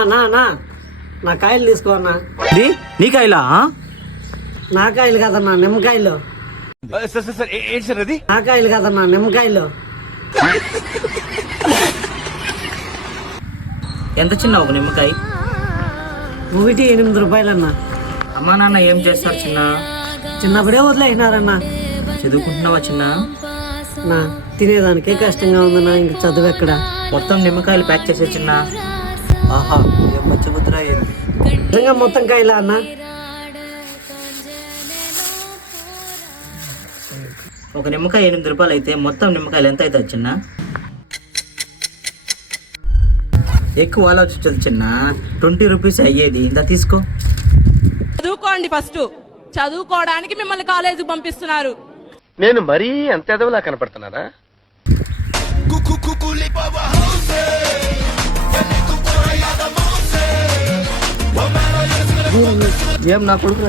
అన్నా అన్నా నా కాయలు తీసుకో అన్నా. నీ కాయలా? నా కాయలు కదన్నా, నిమ్మకాయలు. నా కాయలు కదన్నా, నిమ్మకాయలు. ఎంత చిన్న ఒక నిమ్మకాయ? 8 రూపాయలన్నా. అమ్మా నాన్న ఏం చేస్తారు చిన్న? చిన్నప్పుడే వదిలేసినారన్నా. చదువుకుంటున్నావా చిన్న? నా తినేదానికే కష్టంగా ఉందన్నా, ఇంక చదువు ఎక్కడ? మొత్తం నిమ్మకాయలు ప్యాక్ చేసే చిన్న. ఆహా, ఏం మంచి ముద్ర అయ్యింది. నిజంగా మొత్తం కాయలా అన్నా? ఒక నిమ్మకాయ 8 రూపాయలు అయితే మొత్తం నిమ్మకాయలు ఎంత అవుతుంది చిన్న? ఎక్కువ ఆలోచించదు చిన్న. 20 రూపీస్ అయ్యేది, ఇంత తీసుకో. చదువుకోండి ఫస్ట్. చదువుకోవడానికి మిమ్మల్ని కాలేజీకి పంపిస్తున్నారు. నేను మరీ అంత ఎదవలా కనపడుతున్నానా? ఏం నా కొడుకు